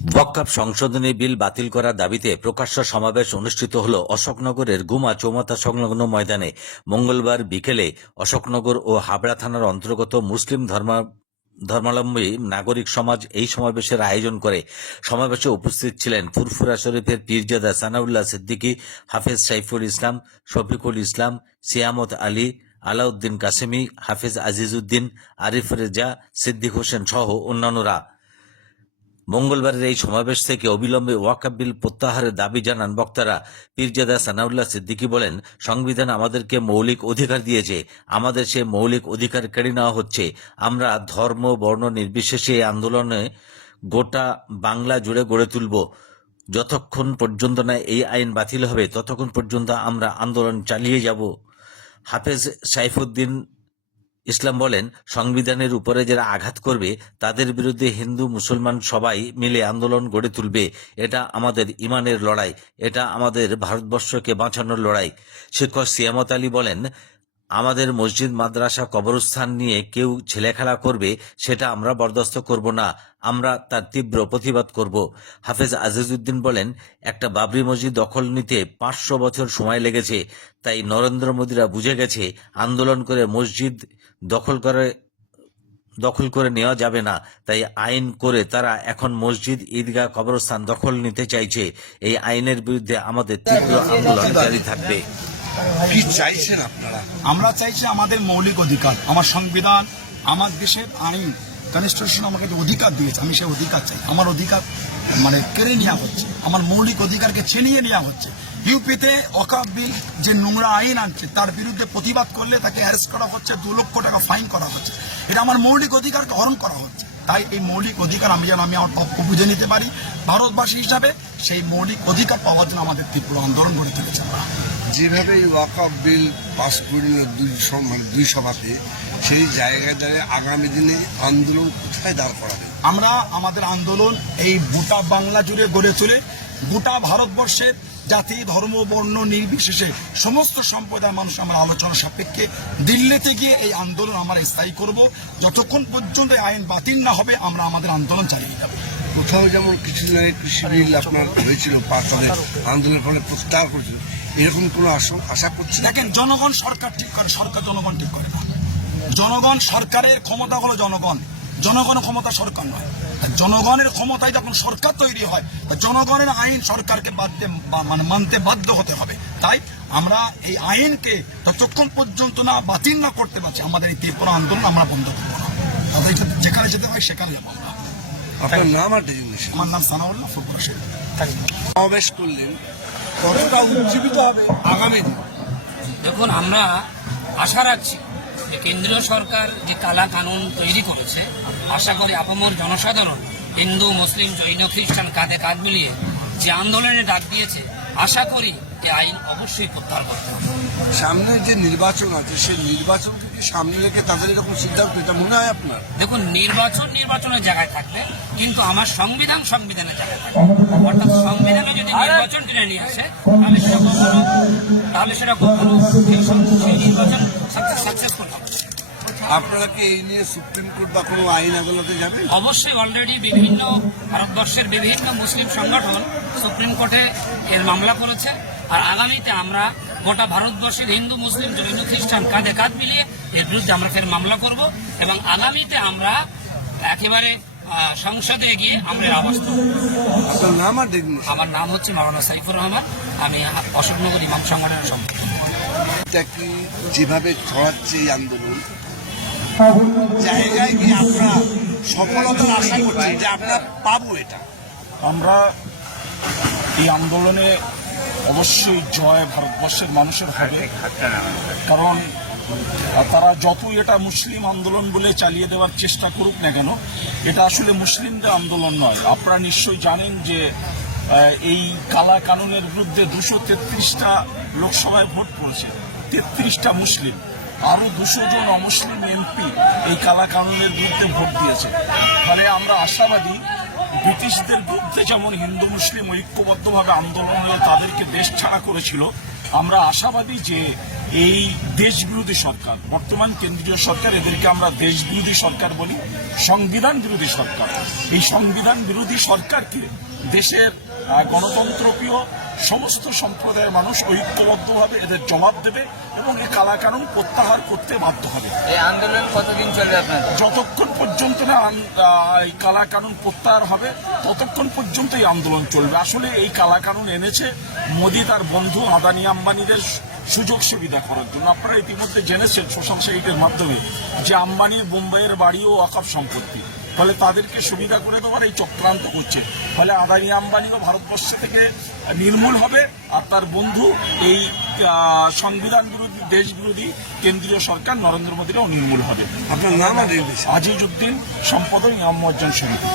ওয়াকফ সংশোধনী বিল বাতিল করার দাবিতে প্রকাশ্য সমাবেশ অনুষ্ঠিত হল অশোকনগরের গুমা চৌমাথা সংলগ্ন ময়দানে। মঙ্গলবার বিকেলে অশোকনগর ও হাবড়া থানার অন্তর্গত মুসলিম ধর্মা, ধর্মাবলম্বী নাগরিক সমাজ এই সমাবেশের আয়োজন করে। সমাবেশে উপস্থিত ছিলেন ফুরফুরা শরীফের পীরজাদা সানাউল্লাহ সিদ্দিকী, হাফেজ সাইফুল ইসলাম, শফিকুল ইসলাম, সিয়ামত আলী, আলাউদ্দিন কাসেমি, হাফেজ আজিজউদ্দিন, আরিফ রেজা, সিদ্দিক হোসেন সহ অন্যান্যরা। মঙ্গলবারের এই সমাবেশ থেকে অবিলম্বে ওয়াকাব বিল প্রত্যাহারের দাবি জানান বক্তারা। পীরজাদা সানাউল্লাহ সিদ্দিকী বলেন, সংবিধান আমাদেরকে মৌলিক অধিকার দিয়েছে। আমাদের সে মৌলিক অধিকার কেড়ে নেওয়া হচ্ছে। আমরা ধর্ম, বর্ণ নির্বিশেষে এই আন্দোলনে গোটা বাংলা জুড়ে গড়ে তুলব। যতক্ষণ পর্যন্ত না এই আইন বাতিল হবে, ততক্ষণ পর্যন্ত আমরা আন্দোলন চালিয়ে যাব। হাফেজ সাইফুদ্দিন ইসলাম বলেন, সংবিধানের উপরে যারা আঘাত করবে, তাদের বিরুদ্ধে হিন্দু, মুসলমান সবাই মিলে আন্দোলন গড়ে তুলবে। এটা আমাদের ইমানের লড়াই, এটা আমাদের ভারতবর্ষকে বাঁচানোর লড়াই। শিক্ষক সিয়ামত আলী বলেন আমাদের মসজিদ, মাদ্রাসা, কবরস্থান নিয়ে কেউ ছেলেখেলা করবে, সেটা আমরা বরদাস্ত করব না। আমরা তার তীব্র প্রতিবাদ করব। হাফেজ আজিজউদ্দিন বলেন, একটা বাবরি মসজিদ দখল নিতে পাঁচশো বছর সময় লেগেছে, তাই নরেন্দ্র মোদীরা বুঝে গেছে, আন্দোলন করে মসজিদ দখল করে দখল করে নেওয়া যাবে না। তাই আইন করে তারা এখন মসজিদ, ঈদগাহ, কবরস্থান দখল নিতে চাইছে। এই আইনের বিরুদ্ধে আমাদের তীব্র আন্দোলন জারি থাকবে। কি চাইছেন আপনারা? আমরা চাইছি আমাদের মৌলিক অধিকার, আমার সংবিধান, আমার দেশের আইন কনস্টিটিউশন আমাকে যে অধিকার দিয়েছে, আমি সেই অধিকার চাই। আমার অধিকার মানে কেড়ে নেওয়া হচ্ছে, আমার মৌলিক অধিকারকে ছিনিয়ে নেওয়া হচ্ছে। ইউপিতে বিল যে নোংরা আইন আনছে, তার বিরুদ্ধে প্রতিবাদ করলে তাকে অ্যারেস্ট করা হচ্ছে, দু লক্ষ টাকা ফাইন করা হচ্ছে। এটা আমার মৌলিক অধিকারকে হরণ করা হচ্ছে। তাই এই মৌলিক অধিকার আমি যেন, আমি আমার প্রাপ্য বুঝে নিতে পারি। ভারতবাসী হিসাবে সেই মৌলিক অধিকার পাওয়ার জন্য আমাদের তীব্র আন্দোলন গড়ে তুলেছে আমরা। যেভাবে ওয়াকআপ বিল পাস করল দুই মানে দুই সভাতে সেই জায়গায় দাঁড়িয়ে আগামী দিনে আন্দোলন কোথায় দাঁড় করাবে? আমরা আমাদের আন্দোলন এই গোটা বাংলা জুড়ে গড়ে তুলে গোটা ভারতবর্ষের জাতি ধর্ম বর্ণ নির্বিশেষে সমস্ত সম্প্রদায়ের মানুষ আমার আলোচনা সাপেক্ষে দিল্লিতে গিয়ে এই আন্দোলন আমরা স্থায়ী করব। যতক্ষণ পর্যন্ত আইন বাতিল না হবে আমরা আমাদের আন্দোলন চালিয়ে যাব। কোথাও যেমন কিছুদিন আগে কৃষি বিল আপনার হয়েছিল পাস আন্দোলনের ফলে প্রত্যাহার করেছিল, এরকম কোনো আশা- করছেন দেখেন, জনগণ সরকার ঠিক করে, সরকার জনগণ ঠিক করে না। জনগণ সরকারের ক্ষমতা হলো জনগণ। জনগণ ক্ষমতা সরকার নয়। জনগণের ক্ষমতায় যখন সরকার তৈরি হয় জনগণের আইন সরকারকে বাধ্য মানে মানতে বাধ্য হতে হবে। তাই আমরা এই আইনকে ততক্ষণ পর্যন্ত না বাতিল না করতে পারছি, আমাদের এই তীব্র আন্দোলন আমরা বন্ধ করব না। যেখানে যেতে হয়, সেখানে যাব আপনার নাম আর ডেজিগনেশন আমার নাম সানাউল্লাহ ফুরপুরা সমাবেশ করলেন। কতটা উজ্জীবিত হবে আগামী দিন? দেখুন আমরা আশা রাখছি যে কেন্দ্রীয় সরকার যে কালা কানুন তৈরি করেছে আশা করি আপামর জনসাধারণ হিন্দু মুসলিম জৈন খ্রিস্টান কাঁধে কাঁধ মিলিয়ে যে আন্দোলনে ডাক দিয়েছে আশা করি এই আইন অবশ্যই প্রত্যাহার করতে হবে। সামনে যে নির্বাচন আছে সেই নির্বাচনকে সামনে রেখে তাদের এরকম সিদ্ধান্ত এটা মনে হয় আপনার? দেখুন নির্বাচন নির্বাচনের জায়গায় থাকবে কিন্তু আমার সংবিধান সংবিধানের জায়গায় থাকবে। অর্থাৎ সংবিধানে যদি নির্বাচন টেনে নিয়ে আসে তাহলে সেটা কখনো তাহলে সেটা কখনো সেই নির্বাচন সাকসেসফুল হবে। আপনারা কি এই নিয়ে সুপ্রিম কোর্ট বা কোনো আইন আদালতে যাবেন? অবশ্যই অলরেডি বিভিন্ন ভারতবর্ষের বিভিন্ন মুসলিম সংগঠন সুপ্রিম কোর্টে এর মামলা করেছে। আর আগামীতে আমরা গোটা ভারতবর্ষের হিন্দু মুসলিম জৈন খ্রিস্টান কাঁধে কাঁধ মিলিয়ে এর বিরুদ্ধে আমরা ফের মামলা করব এবং আগামীতে আমরা একেবারে সংসদে গিয়ে আমরা আবাস। আপনার নাম আর ডেজিগনেশন আমার নাম হচ্ছে মাওলানা সাইফুর রহমান। আমি অশোকনগর ইমাম সংগঠনের সম্পাদক। এটা যেভাবে ছড়াচ্ছে এই আন্দোলন জায়গায় গিয়ে আমরা সফলতার আশা করছি যে আমরা পাবো এটা। আমরা এই আন্দোলনে অবশ্যই জয় ভারতবর্ষের মানুষের হবে। কারণ তারা যতই এটা মুসলিম আন্দোলন বলে চালিয়ে দেওয়ার চেষ্টা করুক না কেন, এটা আসলে মুসলিমদের আন্দোলন নয়। আপনারা নিশ্চয়ই জানেন যে এই কালা কানুনের বিরুদ্ধে দুশো তেত্রিশটা লোকসভায় ভোট পড়েছে। তেত্রিশটা মুসলিম। আরও দুশো জন অমুসলিম এমপি এই কালা কানুনের বিরুদ্ধে ভোট দিয়েছে। ফলে আমরা আশাবাদী ব্রিটিশদের বিরুদ্ধে যেমন হিন্দু, মুসলিম ঐক্যবদ্ধভাবে আন্দোলন হয়ে তাদেরকে দেশ ছাড়া করেছিল, আমরা আশাবাদী যে এই দেশ বিরোধী সরকার, বর্তমান কেন্দ্রীয় সরকার, এদেরকে আমরা দেশ বিরোধী সরকার বলি, সংবিধান বিরোধী সরকার। এই সংবিধান বিরোধী সরকারকে দেশের গণতন্ত্রপ্রিয় সমস্ত সম্প্রদায়ের মানুষ ঐক্যবদ্ধভাবে এদের জবাব দেবে এবং এই কালাকানুন প্রত্যাহার করতে বাধ্য হবে। এই আন্দোলন কতদিন চলবে যতক্ষণ পর্যন্ত না এই কালা কানুন প্রত্যাহার হবে ততক্ষণ পর্যন্ত এই আন্দোলন চলবে। আসলে এই কালা কানুন এনেছে মোদী তার বন্ধু আদানি আম্বানিদের সুযোগ সুবিধা করার জন্য। আপনারা ইতিমধ্যে জেনেছেন সোশ্যাল সাইটের মাধ্যমে যে আম্বানির বোম্বাইয়ের বাড়িও অকাপ সম্পত্তি। ফলে তাদেরকে সুবিধা করে দেওয়ার এই চক্রান্ত করছে ফলে আদানি আম্বানিও ভারতবর্ষ থেকে নির্মূল হবে আর তার বন্ধু এই সংবিধান বিরোধী দেশ বিরোধী কেন্দ্রীয় সরকার নরেন্দ্র মোদীরাও নির্মূল হবে। আপনার নাম আর আজিজ উদ্দিন সম্পাদক মজ্জান সমিতি